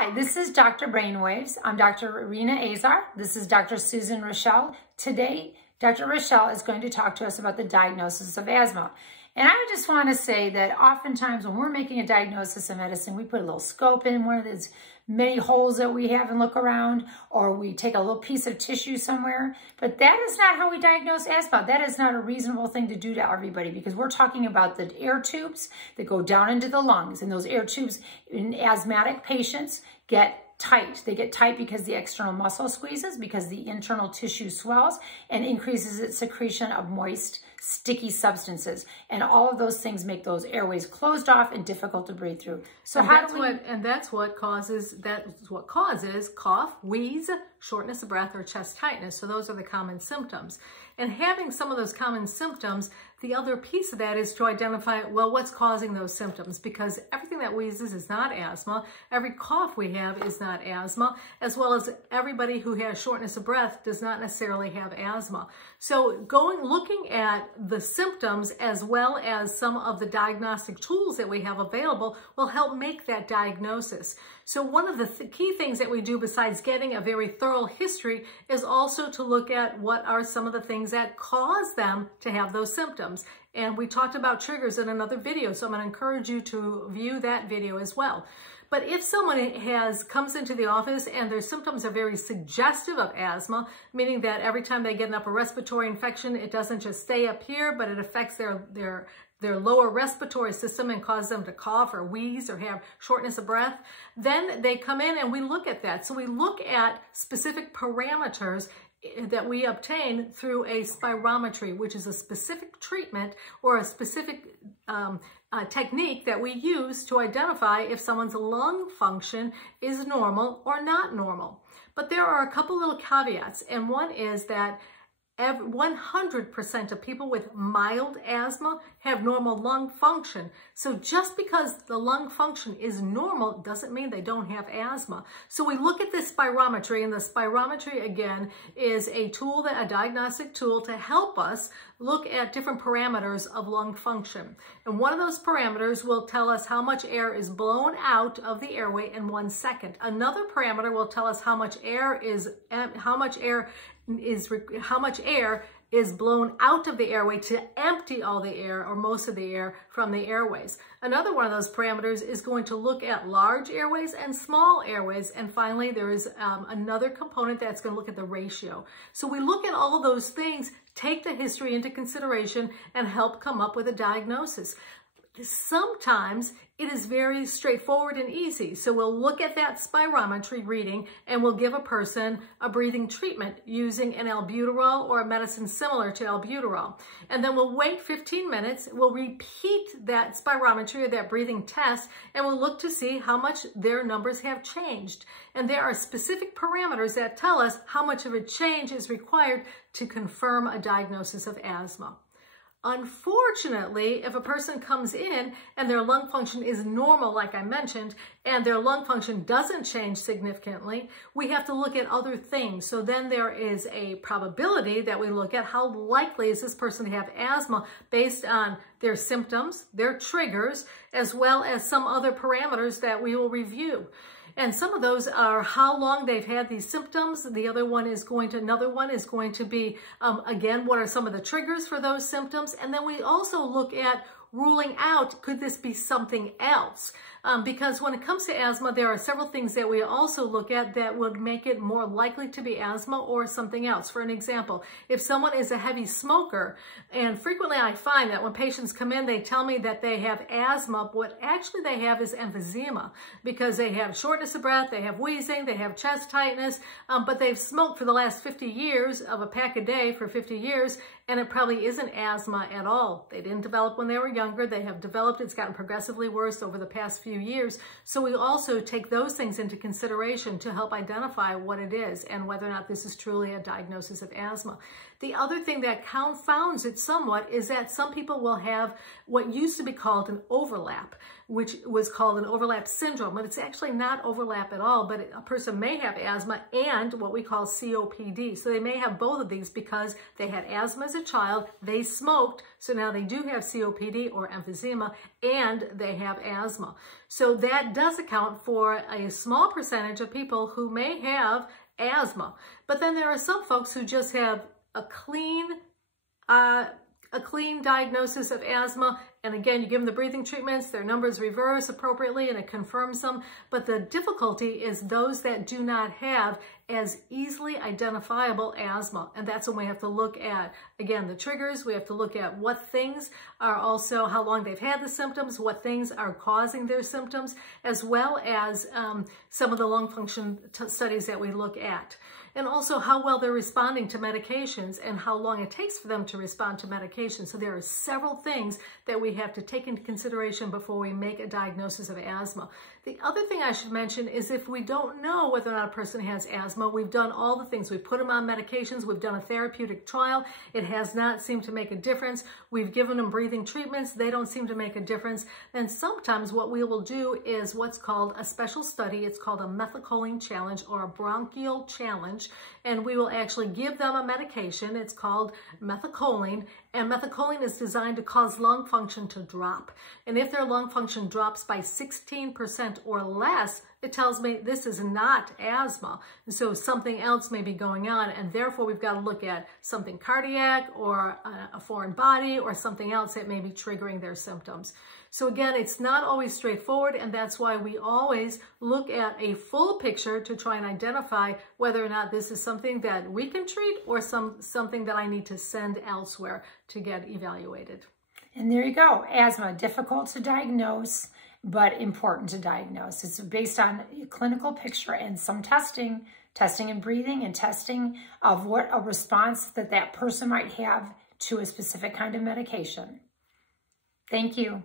Hi, this is Dr. Brainwaves. I'm Dr. Rena Azar. This is Dr. Susan Raschal. Today, Dr. Raschal is going to talk to us about the diagnosis of asthma. And I just want to say that oftentimes when we're making a diagnosis of medicine, we put a little scope in one of those many holes that we have and look around, or we take a little piece of tissue somewhere. But that is not how we diagnose asthma. That is not a reasonable thing to do to everybody, because we're talking about the air tubes that go down into the lungs. And those air tubes in asthmatic patients get tight. They get tight because the external muscle squeezes, because the internal tissue swells and increases its secretion of moist, sticky substances. And all of those things make those airways closed off and difficult to breathe through. So that's what causes cough, wheeze, shortness of breath, or chest tightness. So those are the common symptoms. And having some of those common symptoms, the other piece of that is to identify, well, what's causing those symptoms? Because everything that wheezes is not asthma. Every cough we have is not asthma, as well as everybody who has shortness of breath does not necessarily have asthma. So looking at the symptoms as well as some of the diagnostic tools that we have available will help make that diagnosis. So one of the key things that we do besides getting a very thorough history is also to look at what are some of the things that cause them to have those symptoms. And we talked about triggers in another video, so I'm going to encourage you to view that video as well. But if someone comes into the office and their symptoms are very suggestive of asthma, meaning that every time they get an upper respiratory infection, it doesn't just stay up here, but it affects their lower respiratory system and cause them to cough or wheeze or have shortness of breath, then they come in and we look at that. So we look at specific parameters that we obtain through a spirometry, which is a specific treatment or a specific technique that we use to identify if someone's lung function is normal or not normal. But there are a couple little caveats, and one is that 100% of people with mild asthma have normal lung function. So just because the lung function is normal doesn't mean they don't have asthma. So we look at this spirometry, and the spirometry again is a diagnostic tool to help us look at different parameters of lung function. And one of those parameters will tell us how much air is blown out of the airway in 1 second. Another parameter will tell us how much air is blown out of the airway to empty all the air or most of the air from the airways. Another one of those parameters is going to look at large airways and small airways. And finally, there is another component that's going to look at the ratio. So we look at all of those things, take the history into consideration, and help come up with a diagnosis. Sometimes it is very straightforward and easy. So we'll look at that spirometry reading and we'll give a person a breathing treatment using an albuterol or a medicine similar to albuterol. And then we'll wait 15 minutes. We'll repeat that spirometry or that breathing test, and we'll look to see how much their numbers have changed. And there are specific parameters that tell us how much of a change is required to confirm a diagnosis of asthma. Unfortunately, if a person comes in and their lung function is normal, like I mentioned, and their lung function doesn't change significantly, we have to look at other things. So then there is a probability that we look at how likely is this person to have asthma based on their symptoms, their triggers, as well as some other parameters that we will review. And some of those are how long they've had these symptoms. Another one is going to be, again, what are some of the triggers for those symptoms? And then we also look at ruling out, could this be something else? Because when it comes to asthma, there are several things that we also look at that would make it more likely to be asthma or something else. For an example, if someone is a heavy smoker, and frequently I find that when patients come in, they tell me that they have asthma, what actually they have is emphysema, because they have shortness of breath, they have wheezing, they have chest tightness, but they've smoked for the last 50 years of a pack a day for 50 years, and it probably isn't asthma at all. They didn't develop when they were younger. They have developed, it's gotten progressively worse over the past few years. So we also take those things into consideration to help identify what it is and whether or not this is truly a diagnosis of asthma. The other thing that confounds it somewhat is that some people will have what used to be called an overlap, which was called an overlap syndrome, but it's actually not overlap at all, but a person may have asthma and what we call COPD. So they may have both of these because they had asthma as a a child, they smoked, so now they do have COPD or emphysema, and they have asthma. So that does account for a small percentage of people who may have asthma. But then there are some folks who just have a clean diagnosis of asthma, and again, you give them the breathing treatments, their numbers reverse appropriately, and it confirms them. But the difficulty is those that do not have as easily identifiable asthma, and that's when we have to look at, again, the triggers. We have to look at what things are also, how long they've had the symptoms, what things are causing their symptoms, as well as some of the lung function studies that we look at. And also how well they're responding to medications and how long it takes for them to respond to medications. So there are several things that we have to take into consideration before we make a diagnosis of asthma. The other thing I should mention is if we don't know whether or not a person has asthma, we've done all the things. We've put them on medications. We've done a therapeutic trial. It has not seemed to make a difference. We've given them breathing treatments. They don't seem to make a difference. Then sometimes what we will do is what's called a special study. It's called a methylcholine challenge or a bronchial challenge. And we will actually give them a medication. It's called methylcholine. And methylcholine is designed to cause lung function to drop. And if their lung function drops by 16% or less, it tells me this is not asthma. And so something else may be going on, and therefore we've got to look at something cardiac or a foreign body or something else that may be triggering their symptoms. So again, it's not always straightforward, and that's why we always look at a full picture to try and identify whether or not this is something that we can treat or something that I need to send elsewhere to get evaluated. And there you go. Asthma, difficult to diagnose, but important to diagnose. It's based on a clinical picture and some testing and breathing and testing of what a response that person might have to a specific kind of medication. Thank you.